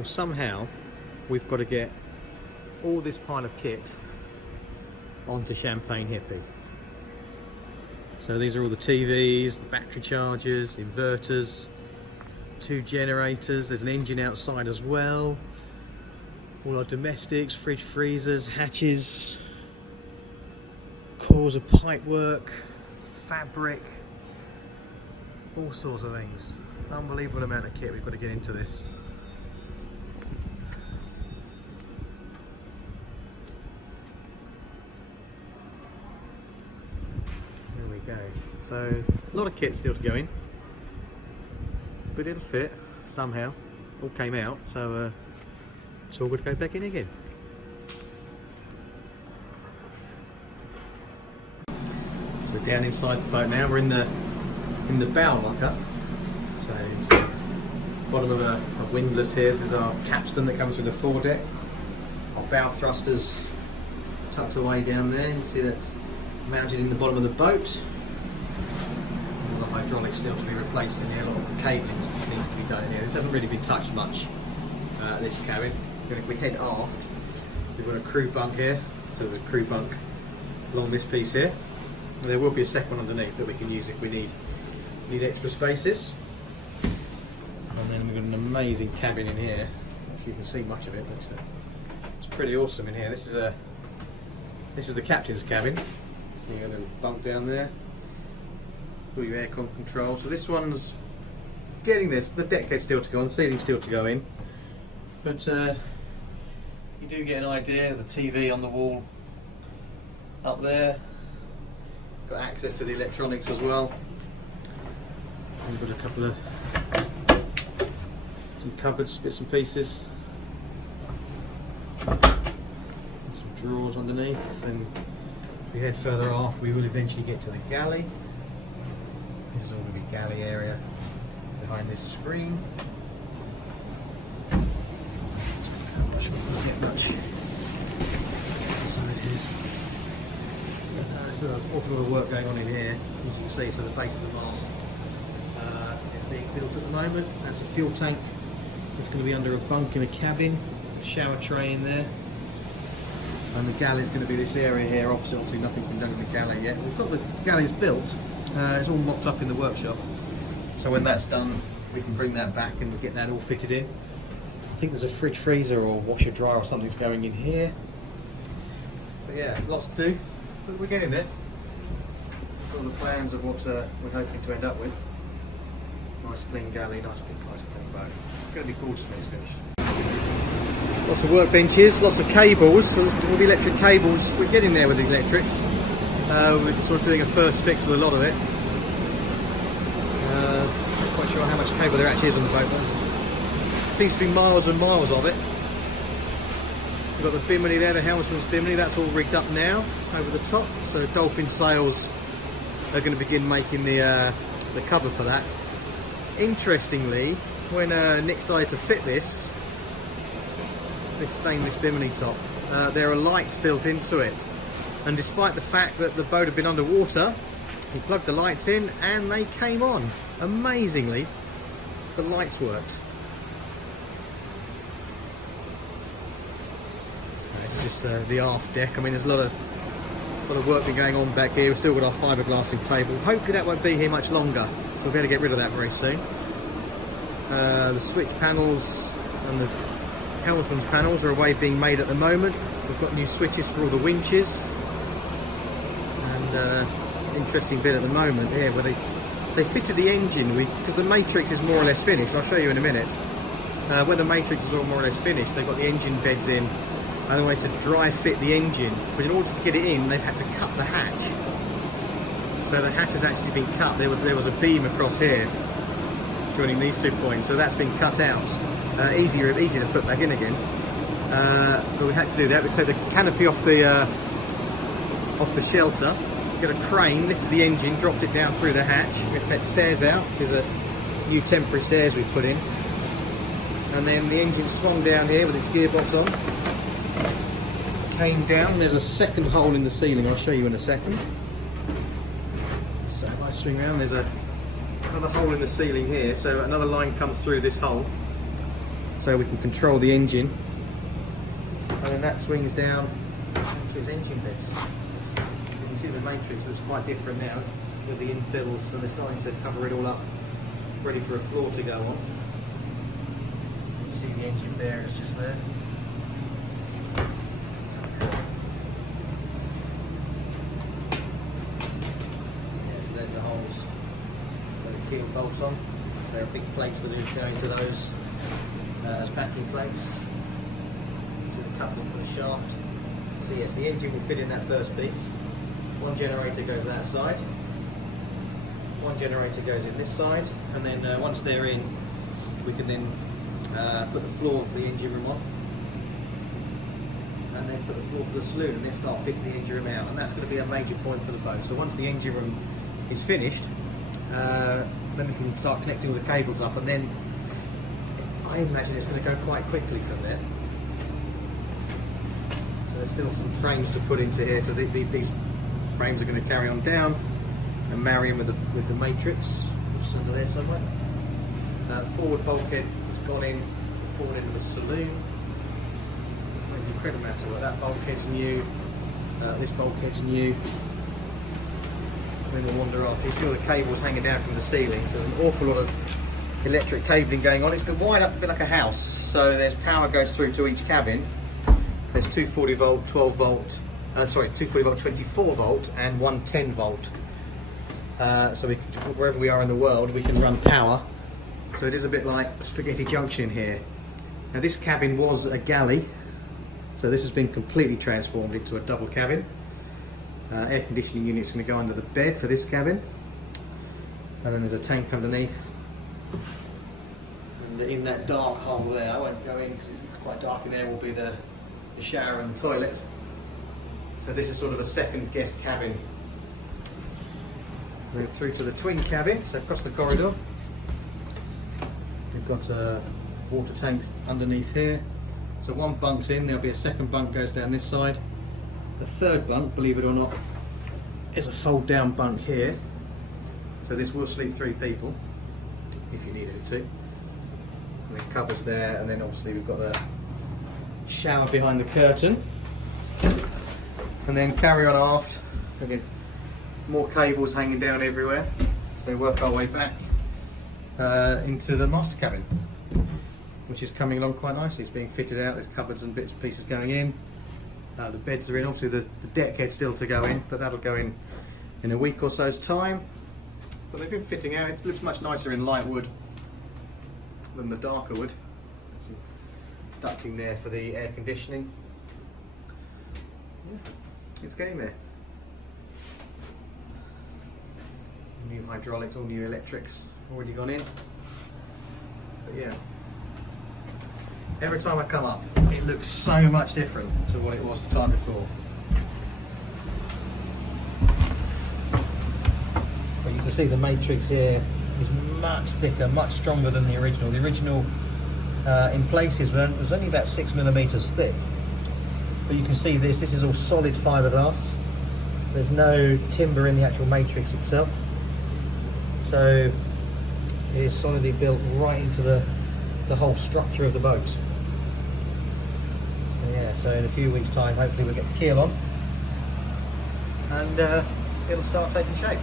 Well, somehow we've got to get all this pile of kit onto Champagne Hippy. So these are all the TVs, the battery chargers, inverters, 2 generators, there's an engine outside as well, all our domestics, fridge, freezers, hatches, cores of pipework, fabric, all sorts of things. Unbelievable amount of kit we've got to get into this. There we go. So a lot of kit still to go in, but it'll fit somehow. All came out, so it's all good to go back in again. So we're down inside the boat now. We're in the bow locker. So bottom of a windlass here. This is our capstan that comes with the foredeck. Our bow thrusters tucked away down there. You can see that's mounted in the bottom of the boat. All the hydraulics still to be replaced in here. A lot of the cabling needs to be done in here. This hasn't really been touched much, this cabin. If we head aft, we've got a crew bunk here. So there's a crew bunk along this piece here. There will be a second one underneath that we can use if we need extra spaces. And then we've got an amazing cabin in here. If you can see much of it, but it's pretty awesome in here. This is the captain's cabin. So you got a little bunk down there. All your aircon control. So this one's getting this. The deck head's still to go on, the ceiling's still to go in. But you do get an idea. There's a TV on the wall up there. Got access to the electronics as well. We've got a couple of some cupboards, bits and pieces, and some drawers underneath. And if we head further aft, we will eventually get to the galley. This is all going to be galley area behind this screen. Not much we can get much inside here. There's an awful lot of work going on in here, as you can see. So the base of the mast is being built at the moment. That's a fuel tank. It's going to be under a bunk in a cabin, shower tray in there, and the galley is going to be this area here opposite. Obviously nothing's been done in the galley yet. We've got the galleys built, it's all mocked up in the workshop, so when that's done we can bring that back and get that all fitted in. I think there's a fridge, freezer or washer dryer or something's going in here, but yeah, lots to do, but we're getting there. That's all the plans of what we're hoping to end up with. Nice clean galley, nice big clean boat. It's going to be gorgeous when it's finished. Lots of workbenches, lots of cables, so all the electric cables, we're getting there with the electrics. We're sort of doing a first fix with a lot of it. Not quite sure how much cable there actually is on the boat, but seems to be miles and miles of it. We've got the bimini there, the helmsman's bimini, that's all rigged up now over the top. So dolphin sails are going to begin making the cover for that. Interestingly, when Nick started to fit this stainless bimini top, there are lights built into it, and despite the fact that the boat had been underwater, he plugged the lights in and they came on. Amazingly, the lights worked. So it's just the aft deck. I mean, there's a lot of work been going on back here. We've still got our fiberglassing table. Hopefully that won't be here much longer. We'll be able to get rid of that very soon. The switch panels and the helmsman panels are away being made at the moment. We've got new switches for all the winches. And interesting bit at the moment here where they fitted the engine, because the matrix is more or less finished. I'll show you in a minute. When the matrix is all more or less finished, they've got the engine beds in and they wanted to dry fit the engine. But in order to get it in, they've had to cut the hatch. So the hatch has actually been cut. There was a beam across here joining these 2 points, so that's been cut out. Easy to put back in again. But we had to do that. We took the canopy off the shelter, got a crane, lifted the engine, dropped it down through the hatch. We had to take the stairs out, which is a new temporary stairs we've put in. And then the engine swung down here with its gearbox on. Came down. There's a second hole in the ceiling. I'll show you in a second. So if I swing around, there's another hole in the ceiling here, so another line comes through this hole so we can control the engine, and then that swings down to its engine beds. You can see the matrix looks quite different now with the infills, and they're starting to cover it all up, ready for a floor to go on. You see the engine bearings just there. So there's the holes where the keel bolts on. There are big plates that are going to those as backing plates to the coupling for the shaft. So yes, the engine will fit in that first piece. One generator goes that side, one generator goes in this side, and then once they're in, we can then put the floor for the engine room on, and then put the floor for the saloon, and then start fitting the engine room out. And that's going to be a major point for the boat. So once the engine room is finished, then we can start connecting all the cables up, and then I imagine it's going to go quite quickly from there. So there's still some frames to put into here, so these frames are going to carry on down and marry them with the matrix, which is under there somewhere. The forward bulkhead has gone in forward into the saloon. There's an incredible amount of work. That bulkhead's new, this bulkhead's new. Then we'll wander off. You see all the cables hanging down from the ceiling, so there's an awful lot of electric cabling going on. It's been wired up a bit like a house, so there's power goes through to each cabin. There's 240 volt, 12 volt, 240 volt, 24 volt, and one 10 volt. So we can, wherever we are in the world, we can run power. So it is a bit like a spaghetti junction here. Now this cabin was a galley, so this has been completely transformed into a double cabin. Air conditioning unit's going to go under the bed for this cabin, and then there's a tank underneath. And in that dark hole there, I won't go in because it's quite dark in there, will be the shower and the toilet. So this is sort of a second guest cabin. Move through to the twin cabin, so across the corridor. We've got water tanks underneath here. So one bunk's in, there'll be a second bunk goes down this side. The third bunk, believe it or not, is a fold down bunk here. So this will sleep 3 people, if you needed it to. And then cupboards there, and then obviously we've got the shower behind the curtain. And then carry on aft, again, more cables hanging down everywhere. So we work our way back into the master cabin, which is coming along quite nicely. It's being fitted out, there's cupboards and bits and pieces going in. The beds are in, obviously the deck head's still to go in, but that'll go in a week or so's time. But they've been fitting out, it looks much nicer in light wood than the darker wood. Some ducting there for the air conditioning. Yeah, it's getting there. New hydraulics, all new electrics, already gone in. But yeah. Every time I come up, it looks so much different to what it was the time before. But you can see the matrix here is much thicker, much stronger than the original. The original, in places, was only about 6mm thick. But you can see this is all solid fiberglass. There's no timber in the actual matrix itself. So it is solidly built right into the whole structure of the boat. Yeah, so in a few weeks' time, hopefully we'll get the keel on, and it'll start taking shape.